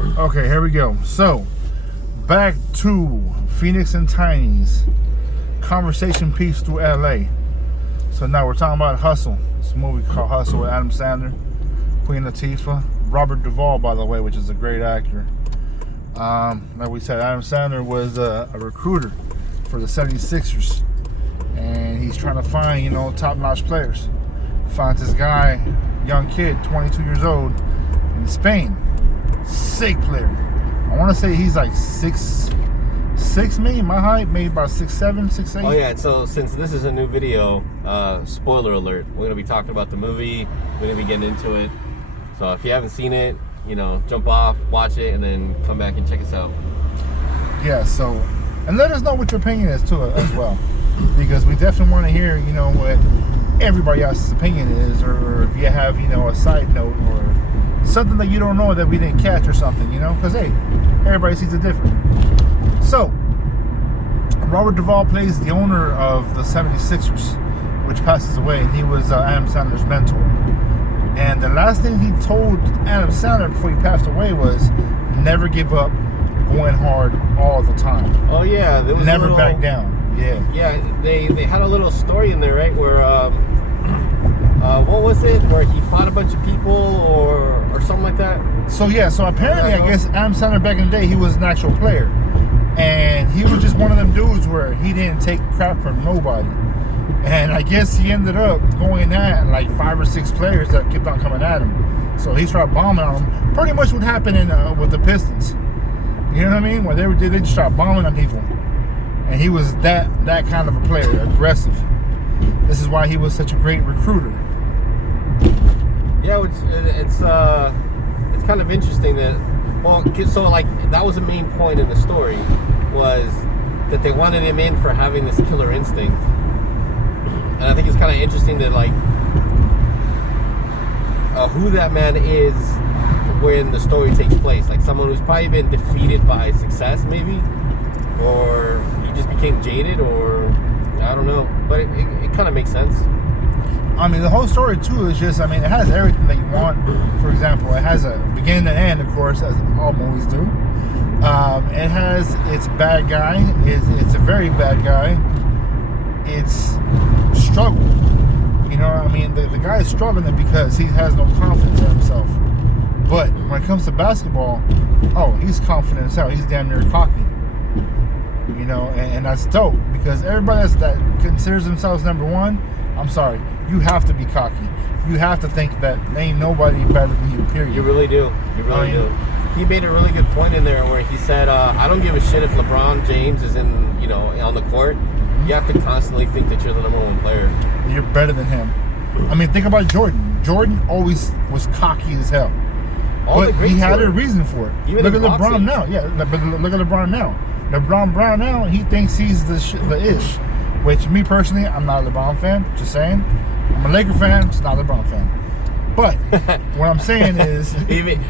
Okay, here we go. So, back to Phoenix and Tiny's conversation piece through LA. So now we're talking about Hustle. It's a movie called Hustle with Adam Sandler, Queen Latifah, Robert Duvall, by the way, which is a great actor. Like we said, Adam Sandler was a recruiter for the 76ers. And he's trying to find, top-notch players. Finds this guy, young kid, 22 years old, in Spain. Sick player. I want to say he's like 6'6", maybe my height, maybe about 6'7", 6'8". Oh yeah, so since this is a new video, spoiler alert, we're going to be talking about the movie, we're going to be getting into it. So if you haven't seen it, jump off, watch it, and then come back and check us out. Yeah, so, and let us know what your opinion is too as well. Because we definitely want to hear, what everybody else's opinion is, or if you have, a side note or something that you don't know that we didn't catch or something, because hey, everybody sees it different. So, Robert Duvall plays the owner of the 76ers, which passes away, and he was Adam Sandler's mentor. And the last thing he told Adam Sandler before he passed away was, never give up, going hard all the time. Oh yeah, there was never back down. Yeah, they had a little story in there, right, where what was it, where he fought a bunch of people or something like that? So apparently I guess Adam Sandler back in the day, he was an actual player, and he was just one of them dudes where he didn't take crap from nobody, and I guess he ended up going at like 5 or 6 players that kept on coming at him, so he started bombing on them. Pretty much what happened with the Pistons, you know what I mean, where they just started bombing on people. And he was that kind of a player, aggressive. This is why he was such a great recruiter. Yeah, it's kind of interesting that, that was the main point in the story, was that they wanted him in for having this killer instinct. And I think it's kind of interesting that who that man is when the story takes place. Like someone who's probably been defeated by success, maybe, or just became jaded, or I don't know, but it kind of makes sense. I mean, the whole story too is just, it has everything that you want. For example, it has a beginning and end, of course, as all movies do. It has its bad guy. It's a very bad guy. It's struggle. The guy is struggling because he has no confidence in himself. But when it comes to basketball, he's confident as hell. He's damn near cocky. And that's dope, because everybody that considers themselves number one, I'm sorry, you have to be cocky. You have to think that ain't nobody better than you, period. You really do. You really do. He made a really good point in there where he said, I don't give a shit if LeBron James is on the court. You have to constantly think that you're the number one player. You're better than him. Think about Jordan. Jordan always was cocky as hell. But he had a reason for it. Look at LeBron now. Yeah, but look at LeBron now. LeBron Brown now, he thinks he's the ish. Which, me personally, I'm not a LeBron fan. Just saying. I'm a Laker fan, just not a LeBron fan. But what I'm saying is, even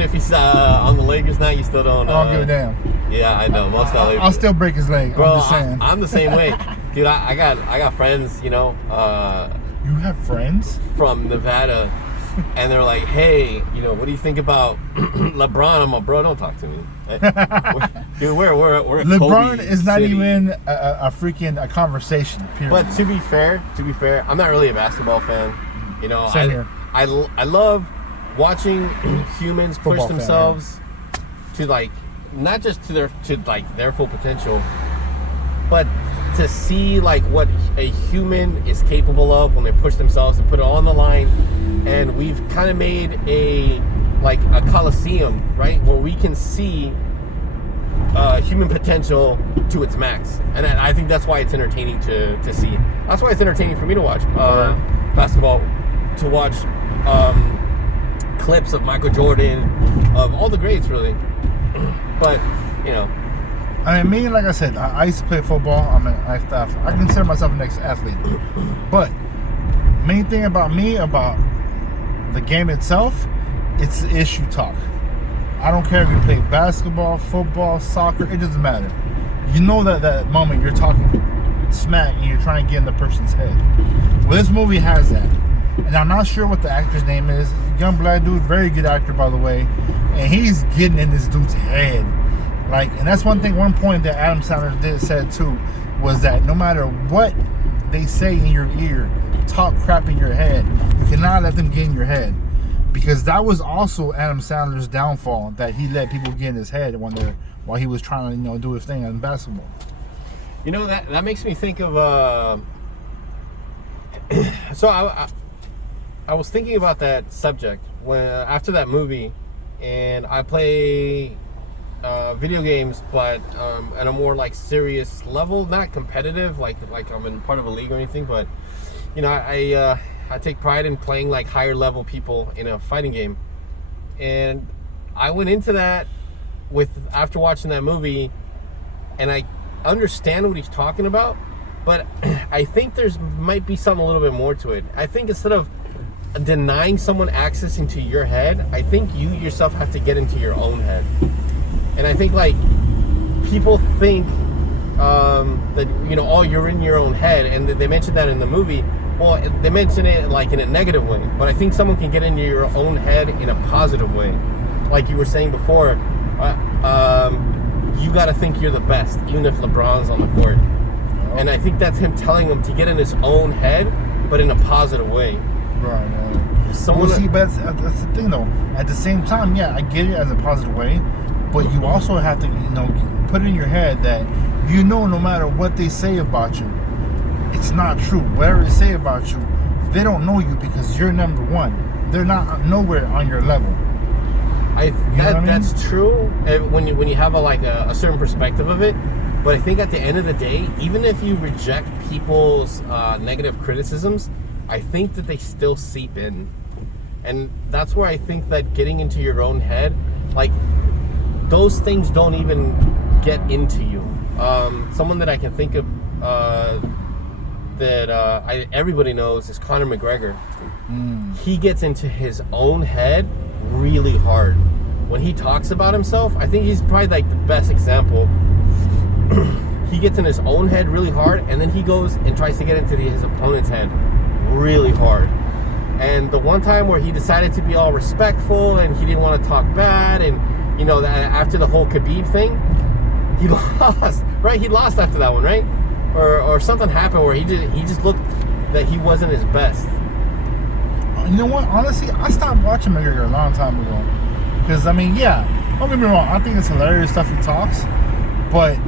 if he's on the Lakers now, you still don't. I don't give a damn. Yeah, I know. I'll still break his leg. Bro, I'm just saying. I'm the same way, dude. I got friends. You have friends from Nevada. And they're like, hey, what do you think about LeBron? I'm like, bro, don't talk to me. Dude, we're LeBron Kobe is not City. even a freaking conversation, period. But to be fair, I'm not really a basketball fan. Same here. I love watching humans push themselves to not just to their full potential, but to see what a human is capable of when they push themselves and put it all on the line. And we've kind of made a coliseum, right, where we can see human potential to its max. And I think that's why it's entertaining to see. That's why it's entertaining for me to watch basketball, to watch clips of Michael Jordan, of all the greats, really. But me, like I said, I used to play football. I consider myself an ex-athlete. But main thing about me, about the game itself, it's the issue talk. I don't care if you play basketball, football, soccer, it doesn't matter. You know that moment you're talking smack and you're trying to get in the person's head. Well, this movie has that. And I'm not sure what the actor's name is. young black dude, very good actor, by the way, and he's getting in this dude's head. Like, and that's one point that Adam Sandler said too, was that no matter what they say in your ear, talk crap in your head, you cannot let them get in your head. Because that was also Adam Sandler's downfall, that he let people get in his head while he was trying to, do his thing in basketball. You know, that makes me think of so I was thinking about that subject when after that movie, and I play video games, but at a more like serious level, not competitive, like I'm in part of a league or anything, but I take pride in playing like higher level people in a fighting game, and I went into that after watching that movie, and I understand what he's talking about, but I think might be something a little bit more to it. I think instead of denying someone access into your head, I think you yourself have to get into your own head. And I think like people think that oh, you're in your own head, and they mentioned that in the movie. Well, they mention it like in a negative way, but I think someone can get into your own head in a positive way. Like you were saying before, you got to think you're the best, even if LeBron's on the court. And I think that's him telling him to get in his own head, but in a positive way. Right. But that's the thing, though. At the same time, yeah, I get it as a positive way, but you also have to, put in your head that no matter what they say about you, it's not true. Whatever they say about you, they don't know you because you're number one. They're not nowhere on your level. That's true when you have a certain perspective of it. But I think at the end of the day, even if you reject people's negative criticisms, I think that they still seep in. And that's where I think that getting into your own head, like those things don't even get into you. Someone that I can think of that everybody knows is Conor McGregor. He gets into his own head really hard. When he talks about himself, I think he's probably like the best example. He gets in his own head really hard, and then he goes and tries to get into his opponent's head really hard. And the one time where he decided to be all respectful and he didn't want to talk bad, and that after the whole Khabib thing, he lost, right? He lost after that one, right? Or something happened where he just looked that he wasn't his best. You know what? Honestly, I stopped watching McGregor a long time ago. Because, don't get me wrong, I think it's hilarious stuff he talks. But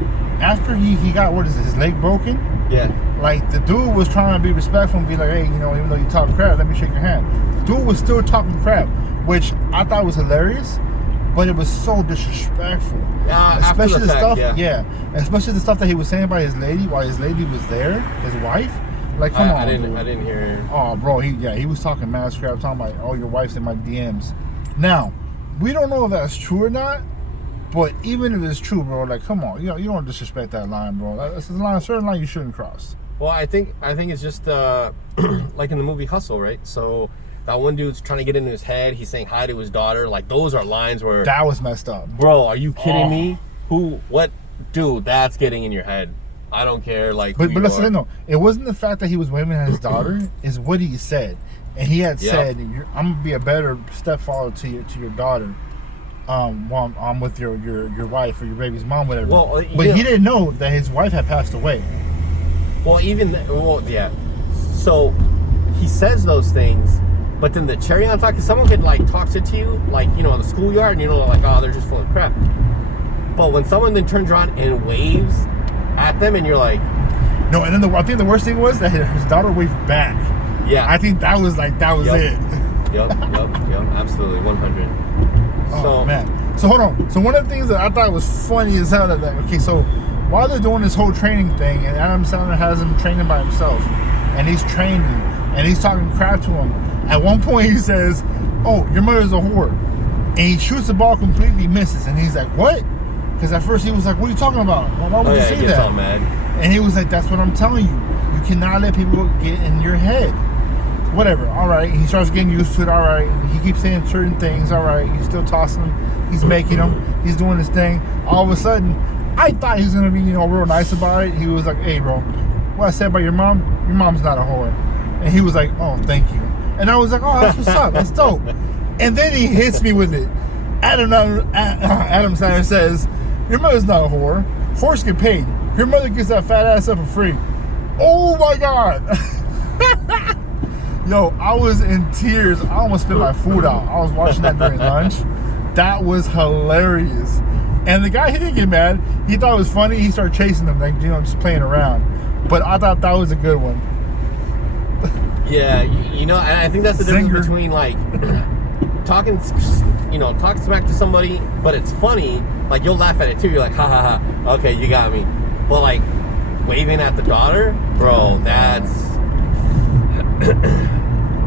after he got, his leg broken? Yeah. Like, the dude was trying to be respectful and be like, hey, even though you talk crap, let me shake your hand. The dude was still talking crap, which I thought was hilarious, but it was so disrespectful. Especially the stuff, especially the stuff that he was saying about his lady while his lady was there, his wife. Like, come on, I didn't hear. Oh, bro, he was talking mad crap, talking about, oh, your wife's in my DMs. Now, we don't know if that's true or not, but even if it's true, bro, like, come on, you don't disrespect that line, bro. That's a certain line you shouldn't cross. Well, I think it's just like in the movie Hustle, right? So that one dude's trying to get into his head. He's saying hi to his daughter. Like, those are lines where that was messed up. Bro, are you kidding me? What, dude? That's getting in your head. I don't care. Like, but listen, no, it wasn't the fact that he was waving at his daughter. Is what he said, and he had said, "I'm gonna be a better stepfather to your daughter." While I'm with your wife or your baby's mom, whatever. Well, but he didn't know that his wife had passed away. Well, yeah. So he says those things, but then the cherry on top, because someone could like talk shit to you, like in the schoolyard, and like, oh, they're just full of crap. But when someone then turns around and waves at them, and you're like, no. And then I think the worst thing was that his daughter waved back. Yeah, I think that was it. Yep, absolutely, 100. Oh, man. So hold on. So one of the things that I thought was funny as hell so while they're doing this whole training thing, and Adam Sandler has him training by himself, and he's training, and he's talking crap to him. At one point he says, "Oh, your mother's a whore," and he shoots the ball, completely misses, and he's like, "What?" Because at first he was like, "What are you talking about? Why would you say that?" All mad. And he was like, "That's what I'm telling you. You cannot let people get in your head." Whatever, all right. He starts getting used to it, all right. He keeps saying certain things, all right. He's still tossing them. He's making them. He's doing his thing. All of a sudden, I thought he was going to be, real nice about it. He was like, hey, bro, what I said about your mom's not a whore. And he was like, oh, thank you. And I was like, oh, that's what's up. That's dope. And then he hits me with it. Adam Sandler says, your mother's not a whore. Horse get paid. Your mother gets that fat ass up for free. Oh my God. Yo, I was in tears. I almost spit my food out. I was watching that during lunch. That was hilarious. And the guy, he didn't get mad. He thought it was funny. He started chasing them, like, just playing around. But I thought that was a good one. Yeah, I think that's the difference between like talking smack to somebody, but it's funny. Like, you'll laugh at it too. You're like, ha ha ha. Okay, you got me. But like waving at the daughter, bro, that's.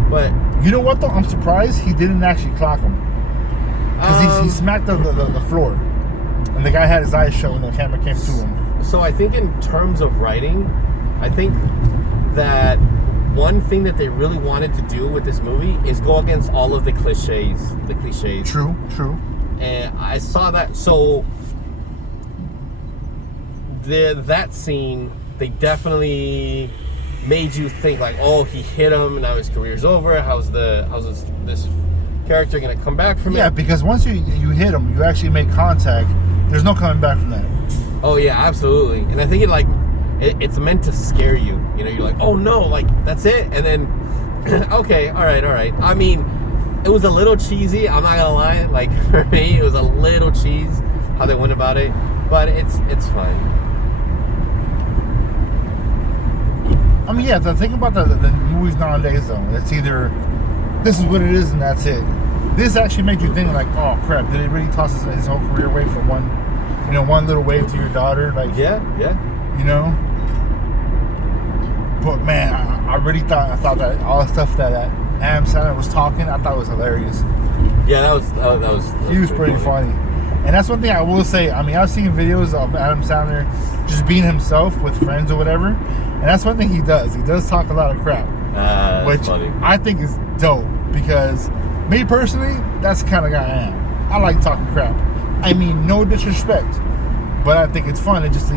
But you know what though? I'm surprised he didn't actually clock him, because he smacked the floor, and the guy had his eyes shut when the camera came to him. So I think in terms of writing, I think that one thing that they really wanted to do with this movie is go against all of the cliches. True. And I saw that. So that scene, they definitely made you think like, oh, he hit him, now his career's over. How's this character gonna come back from it? Yeah, because once you hit him, you actually make contact. There's no coming back from that. Oh yeah, absolutely. And I think it's meant to scare you. You're like, oh no, like that's it. And then, okay, all right. I mean, it was a little cheesy. I'm not gonna lie. Like for me, it was a little cheese how they went about it, but it's fine. I mean, yeah. The thing about the movies nowadays, though, it's either this is what it is and that's it. This actually made you think like, oh crap, did he really toss his whole career away for one little wave to your daughter? Like, yeah. But man, I thought that all the stuff that Adam Sandler was talking, I thought was hilarious. Yeah, that was He was pretty funny. And that's one thing I will say. I mean, I've seen videos of Adam Sandler just being himself with friends or whatever, and that's one thing he does. He does talk a lot of crap, which funny. I think is dope, because me personally, that's the kind of guy I am. I like talking crap. I mean, no disrespect, but I think it's fun to just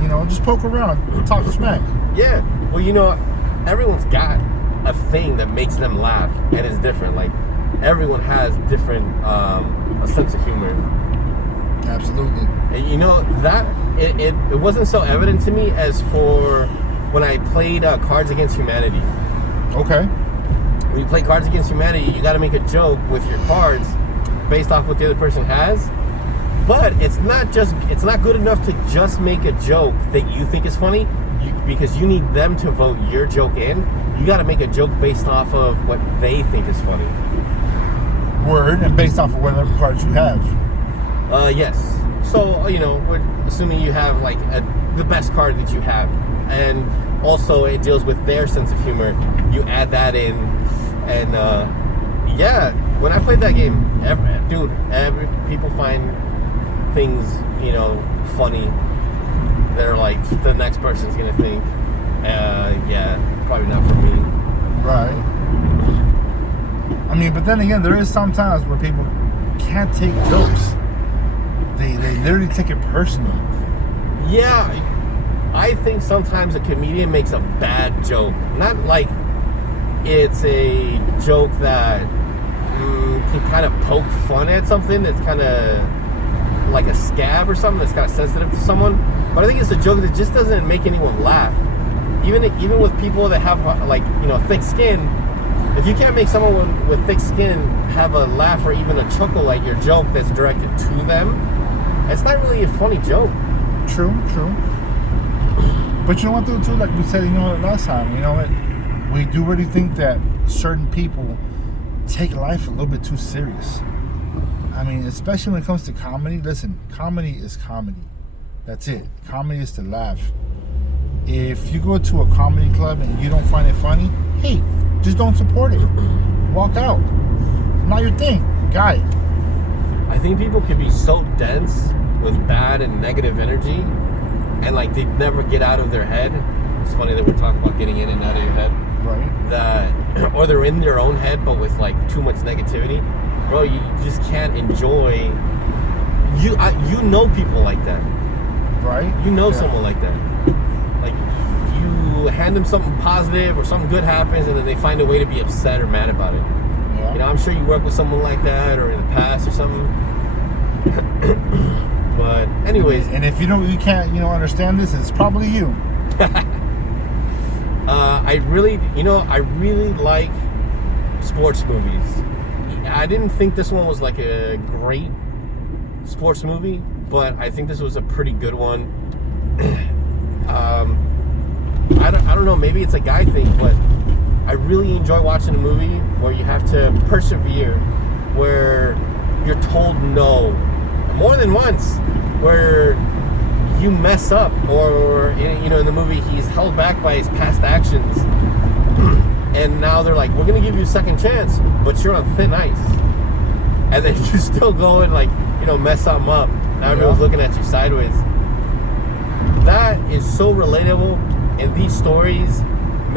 poke around, talk smack. Yeah. Well, everyone's got a thing that makes them laugh, and it's different. Like, everyone has different a sense of humor. Absolutely. And that it wasn't so evident to me as for when I played Cards Against Humanity. Okay. When you play Cards Against Humanity, you got to make a joke with your cards based off what the other person has. But it's not good enough to just make a joke that you think is funny, because you need them to vote your joke in. You got to make a joke based off of what they think is funny. Word, and based off of whatever cards you have. Yes. So, we're assuming you have like the best card that you have, and also it deals with their sense of humor. You add that in, and yeah, when I played that game, every people find things, funny. They're like, the next person's gonna think, yeah, probably not for me. Right. I mean, but then again, there is sometimes where people can't take jokes. They literally take it personally. Yeah, I think sometimes a comedian makes a bad joke. Not like it's a joke that can kind of poke fun at something that's kind of like a scab or something that's kind of sensitive to someone. But I think it's a joke that just doesn't make anyone laugh. Even with people that have thick skin, if you can't make someone with thick skin have a laugh or even a chuckle at your joke that's directed to them, it's not really a funny joke. True. But you know what, though, too? Like we said, last time, we do really think that certain people take life a little bit too serious. I mean, especially when it comes to comedy. Listen, comedy is comedy. That's it. Comedy is to laugh. If you go to a comedy club and you don't find it funny, hey, just don't support it. Walk out. Not your thing. Got it. I think people can be so dense with bad and negative energy, and like they never get out of their head. It's funny that we're talking about getting in and out of your head. Right. Or they're in their own head, but with like too much negativity. Bro, you just can't enjoy. You know people like that. Right. Someone like that. Like, you hand them something positive or something good happens, and then they find a way to be upset or mad about it. Yeah. You know, I'm sure you work with someone like that or in the past or something. But anyways, and if you can't understand this, it's probably you. I really like sports movies. I didn't think this one was like a great sports movie, but I think this was a pretty good one. I don't know, maybe it's a guy thing, but I really enjoy watching a movie where you have to persevere, where you're told no more than once, where you mess up, or in the movie he's held back by his past actions, and now they're like, we're gonna give you a second chance, but you're on thin ice, and then you still go and mess something up. Now everyone's looking at you sideways. That is so relatable, and these stories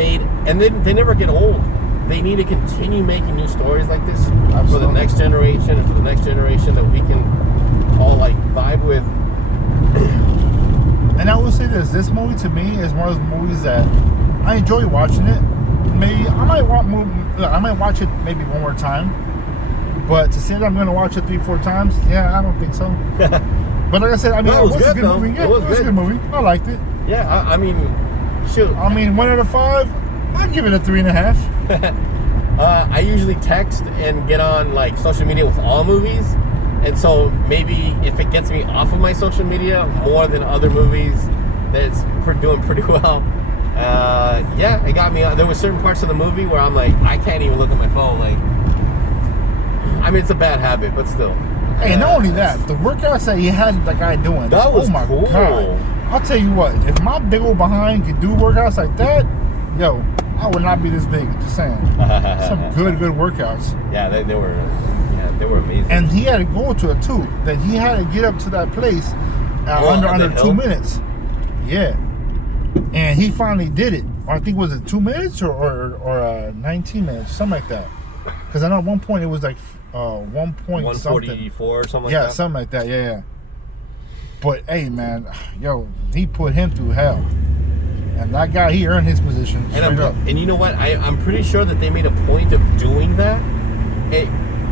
and they never get old. They need to continue making new stories like this. Absolutely. For the next generation, and for the next generation that we can all vibe with. And I will say this movie to me is one of those movies that I enjoy watching it. Maybe I might watch it maybe one more time, but to say that I'm going to watch it 3-4 times, I don't think so. But like I said, it was a good movie. Yeah, it was a good movie. I liked it. Yeah, I mean, shoot. 1 out of 5, I'd give it a 3.5. I usually text and get on social media with all movies, and so maybe if it gets me off of my social media more than other movies, that's doing pretty well. It got me. There were certain parts of the movie where I'm like, I can't even look at my phone. It's a bad habit, but still. Hey, not only that, the workouts that he had the guy doing. That was cool. God. I'll tell you what, if my big old behind could do workouts like that, I would not be this big. Just saying. Some good workouts. Yeah, they were amazing. And he had to go to it too. That he had to get up to that place under 2 minutes. Yeah. And he finally did it. I think was it 2 minutes or 19 minutes, something like that. Because I know at one point it was 1 point 144 or something like that. Yeah, something like that. Yeah. But hey, man, he put him through hell, and that guy, he earned his position. And you know what? I'm pretty sure that they made a point of doing that.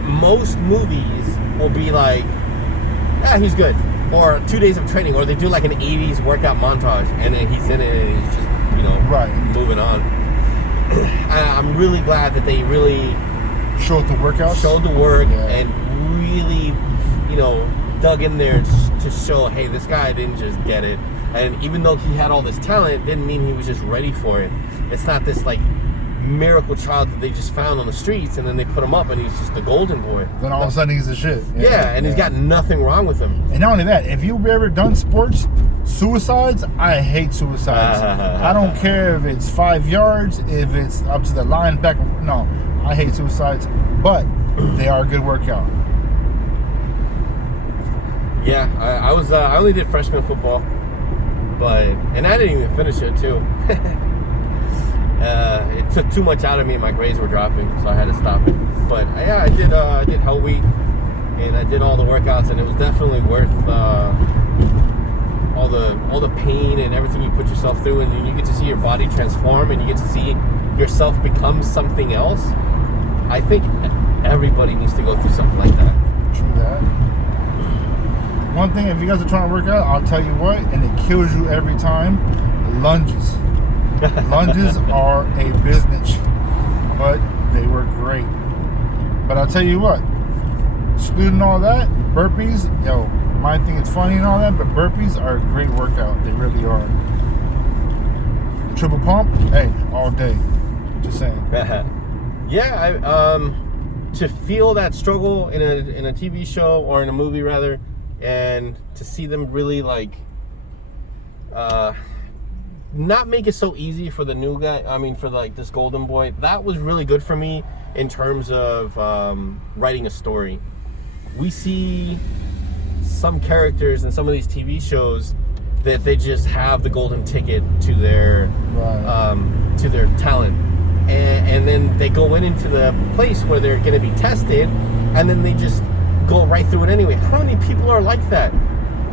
Most movies will be like, he's good, or 2 days of training, or they do an 80s workout montage, and then he's in it and he's just moving on. I'm really glad that they really showed the workouts, showed the work, and really, dug in there to show, hey, this guy didn't just get it. And even though he had all this talent, didn't mean he was just ready for it. It's not this miracle child that they just found on the streets and then they put him up and he's just the golden boy. Then all of a sudden he's the shit. And he's got nothing wrong with him. And not only that, if you've ever done sports, suicides, I hate suicides. I don't care if it's 5 yards, if it's up to the line back. No, I hate suicides, but they are a good workout. Yeah, I only did freshman football, and I didn't even finish it too. It took too much out of me, and my grades were dropping, so I had to stop it. But I did Hell Week, and I did all the workouts, and it was definitely worth all the pain and everything you put yourself through, and you get to see your body transform, and you get to see yourself become something else. I think everybody needs to go through something like that. True that. One thing, if you guys are trying to work out, I'll tell you what, and it kills you every time, lunges. Lunges are a business, but they were great. But I'll tell you what, excluding all that, burpees, might think it's funny and all that, but burpees are a great workout. They really are. Triple pump, hey, all day. Just saying. To feel that struggle in a TV show or in a movie rather, and to see them really not make it so easy for the new guy. For this golden boy, that was really good for me in terms of writing a story. We see some characters in some of these TV shows that they just have the golden ticket to their talent, and then they go into the place where they're going to be tested, and then they just go right through it anyway. How many people are like that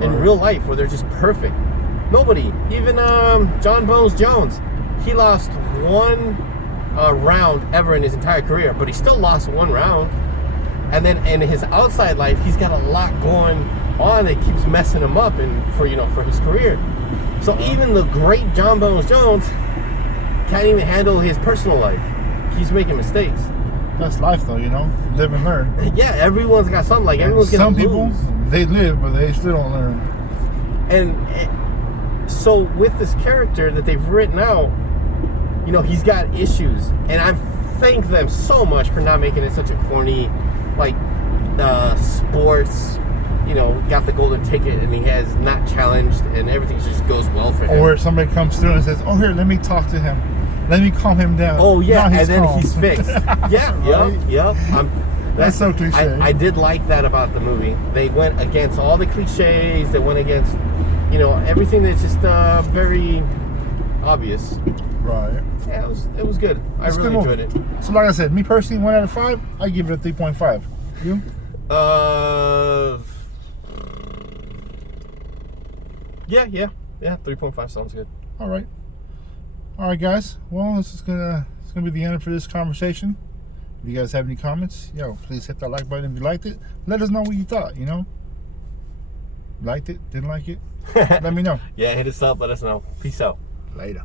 in real life where they're just perfect? Nobody. Even John Bones Jones, he lost one round ever in his entire career, but he still lost one round. And then in his outside life, he's got a lot going on that keeps messing him up, and for his career. So even the great John Bones Jones can't even handle his personal life. He's making mistakes. That's life, though, live and learn. Yeah, everyone's got something. Like, everyone's gonna some people, lose. they live, but they still don't learn. And so with this character that they've written out, he's got issues, and I thank them so much for not making it such a corny, like, sports. Got the golden ticket, and he has not challenged, and everything just goes well for him. Or somebody comes through and says, "Oh, here, let me talk to him. Let me calm him down." Oh yeah, now and then calm. he's fixed. Yeah, Right? yep. That's so cliche. I did like that about the movie. They went against all the cliches. They went against, everything that's just very obvious. Right. Yeah, it was good. I It's a really good enjoyed it. So like I said, me personally, 1 out of 5, I give it a 3.5. You? Yeah. 3.5 sounds good. All right, guys. Well, it's gonna be the end for this conversation. If you guys have any comments, please hit that like button if you liked it. Let us know what you thought. Liked it? Didn't like it? Let me know. Yeah, hit us up. Let us know. Peace out. Later.